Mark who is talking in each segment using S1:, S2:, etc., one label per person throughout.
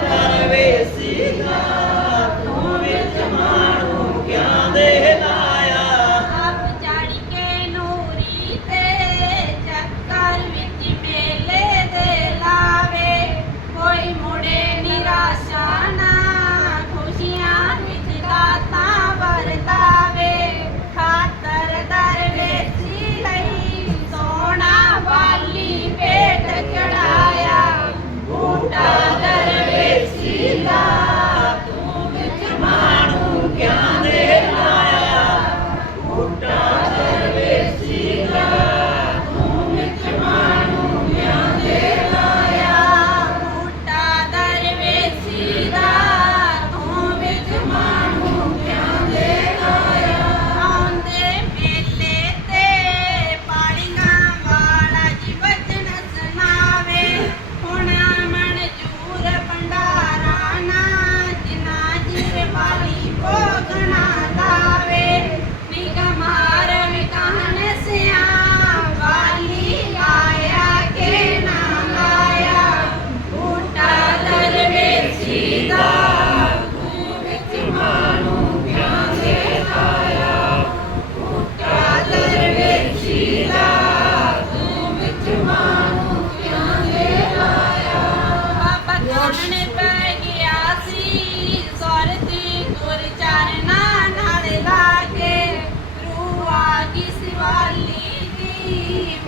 S1: Yeah.
S2: Sim.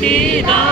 S3: 祈祷。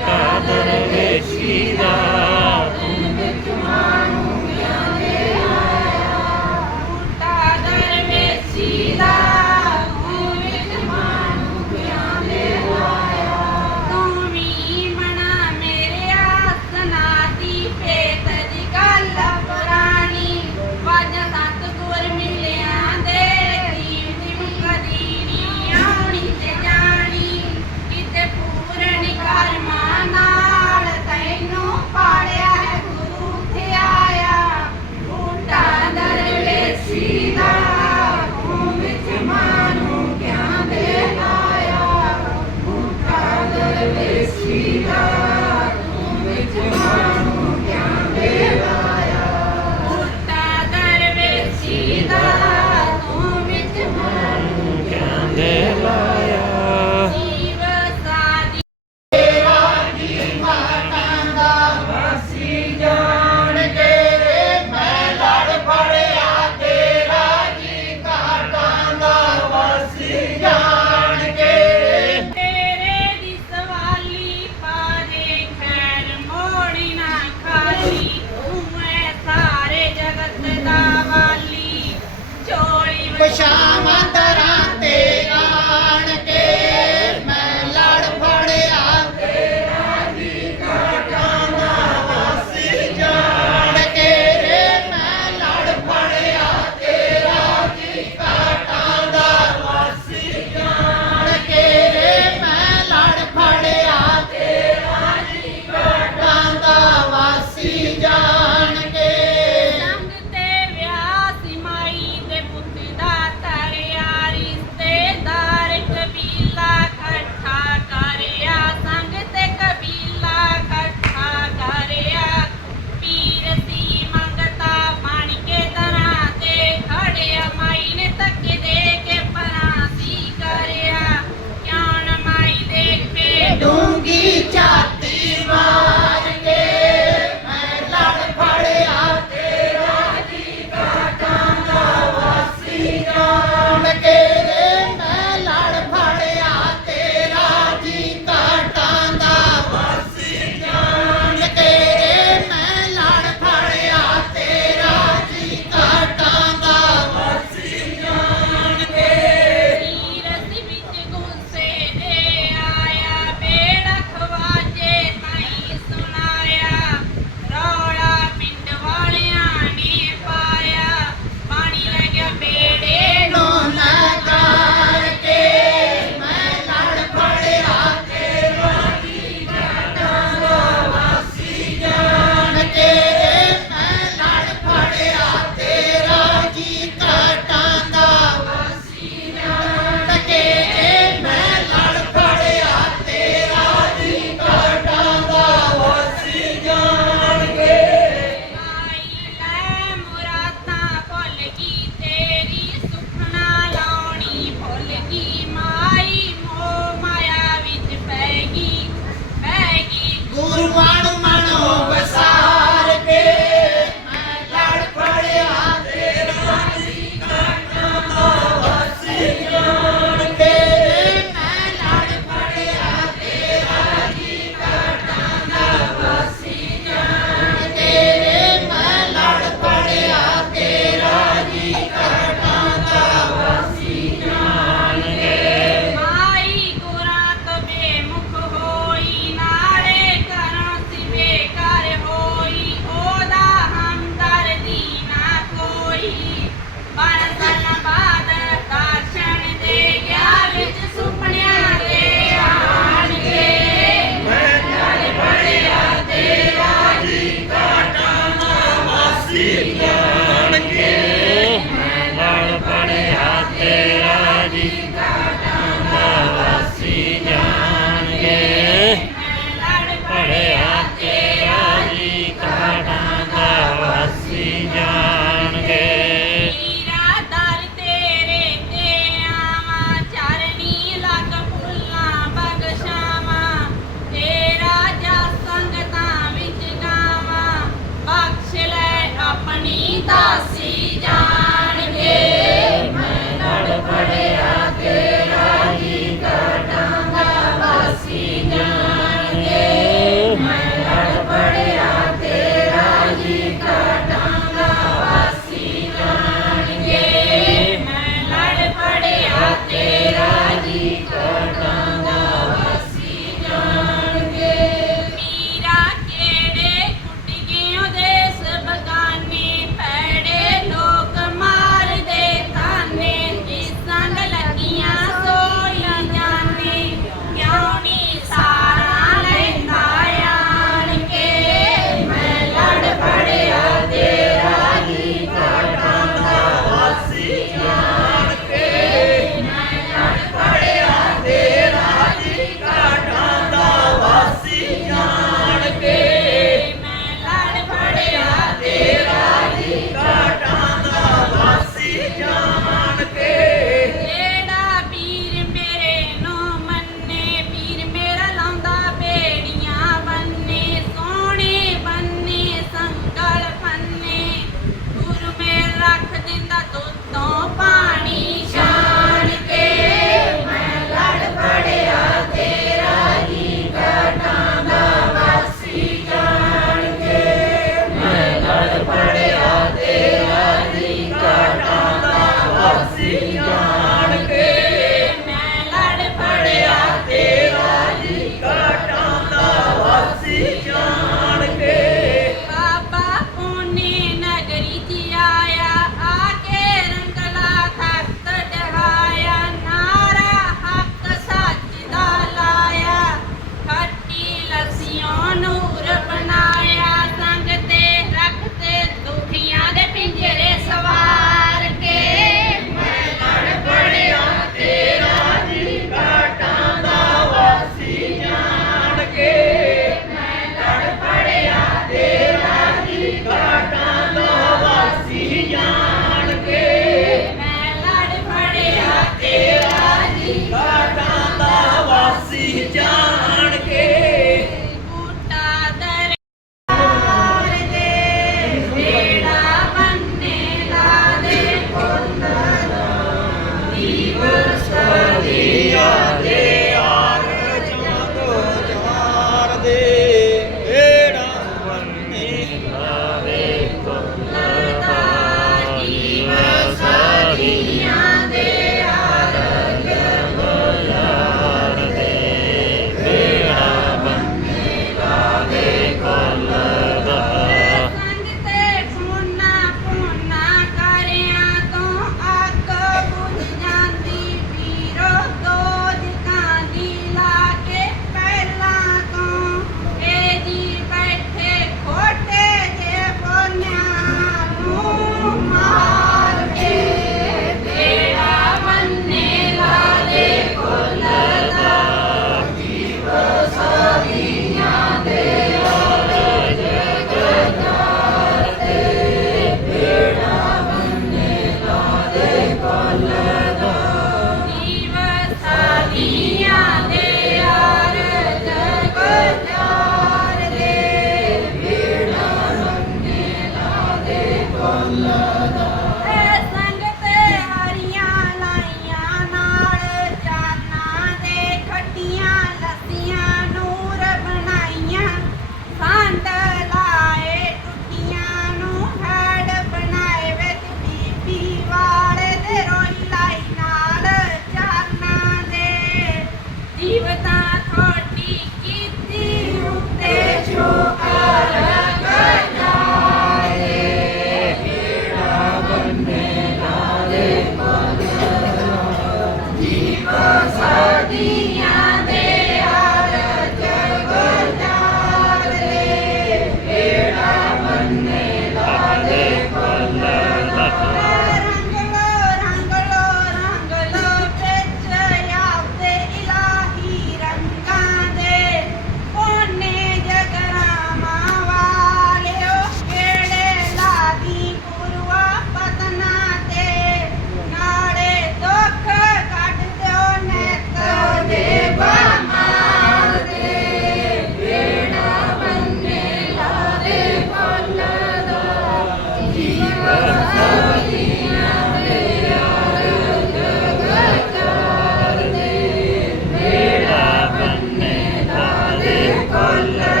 S4: ਦੇ